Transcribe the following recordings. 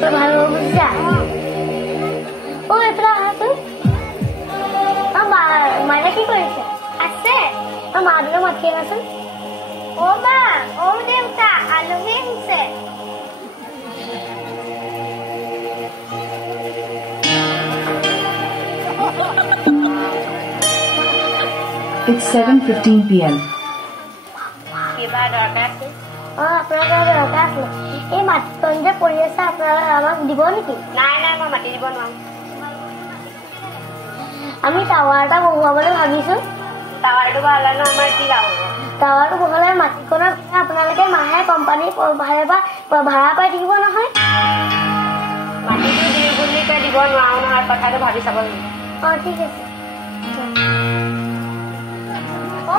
Tôi bảo luôn bây giờ. Ôi, tôi đang hát đấy. Bà, mày đã কি করেছে? আছে। মা দিলে মা খেয়ে আছে। ও মা, ও দেবতা, আলু ভেঙছে। It's 7:15 p.m. কিবা দৰকাৰ আছে? আপোনাৰ দৰকাৰ আছে। এই মাটিকণ যে পৰি আছে আপোনাৰ আমাক দিব নেকি? নাই নাই মই মাটি দিব নোৱাৰো। আমি টাৱাৰ এটা বহুৱাবলৈ ভাবিছোঁ। টাৱাৰটো বহালে ন আমাৰ কি লাভ হ'ব? টাৱাৰটো বহালে মাটিকণত আপোনালোকে মাহে কোম্পানীৰ ভাড়া পাই থাকিব নহয়। মাটিটো দিওঁ বুলি তই দিব নোৱাৰো নহয়, কথাটো ভাবি চাব লাগিব। ঠিক আছে।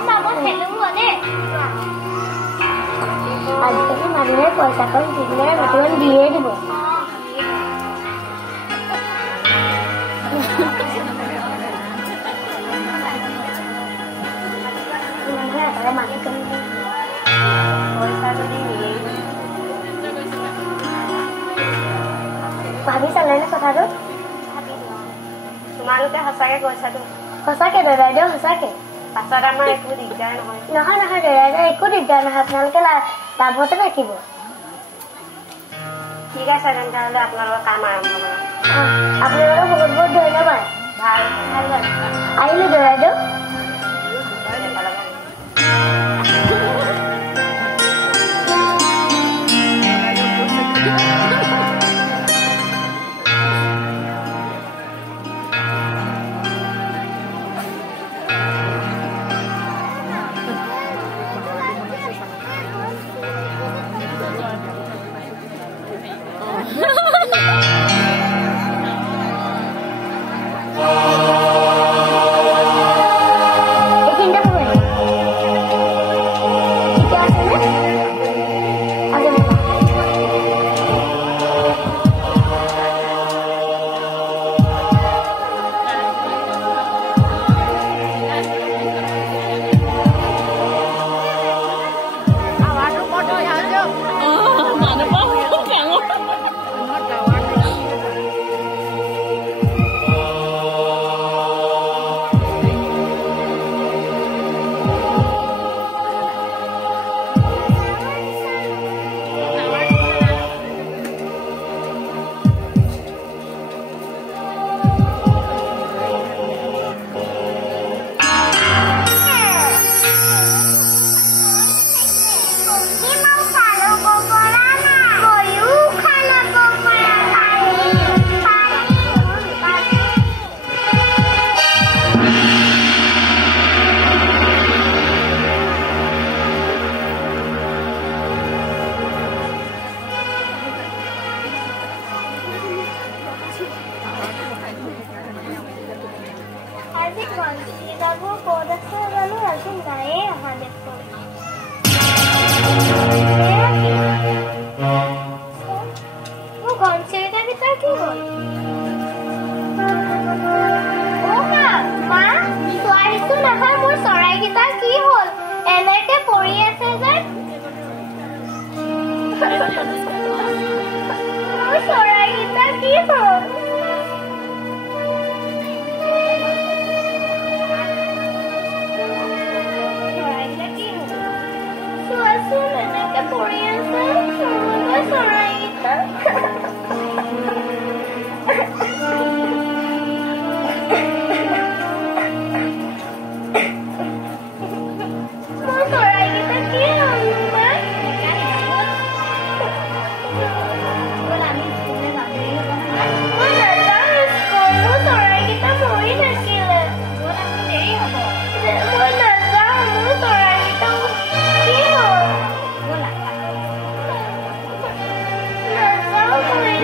মা মই খেলিব দেই। আজিকালি মানুহে পইচাকণ দিলে মাটিকণ দিয়ে দিব। ভাবি চালে নে কথাটো? তোমালোকে সঁচাকে কৈছাতো? সঁচাকে বাইদেউ সঁচাকে। পাছত আমাৰ একো দিগদাৰ নহয়। নহয় নহয় বাইদেউ একো দিগদাৰ নহয়, আপোনালোকে লাভতে থাকিব। ঠিক আছে তেন্তে আপোনালোকৰ কাম আৰম্ভ কৰক। আপোনালোকক বহুত বহুত ধন্যবাদ। ভাল ভাল ভাল আহিলো বাইদেউ।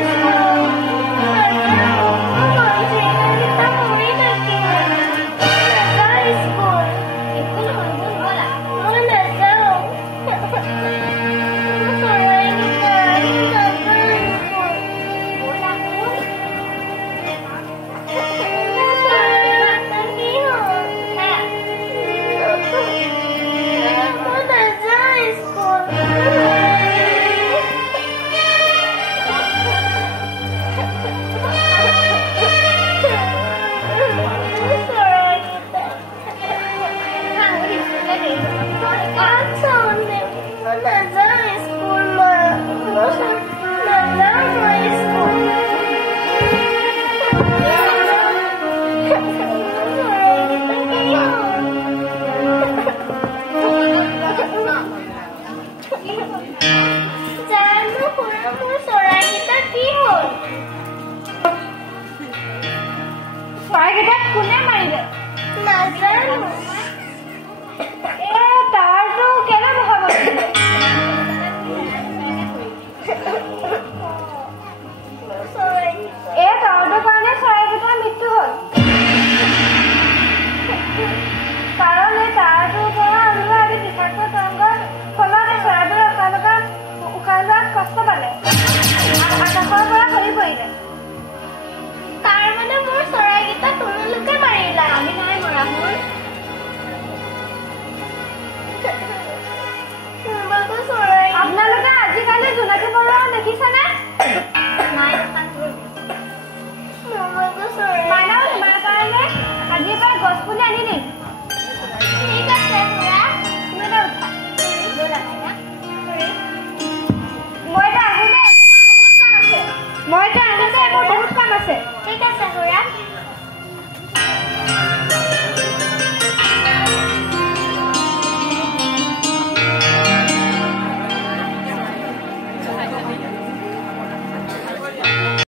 Please. জানো খুড়া মোৰ চৰাইকেইটা কি হ'ল চৰাইকেইটাক কোনে মাৰিলে নাজানো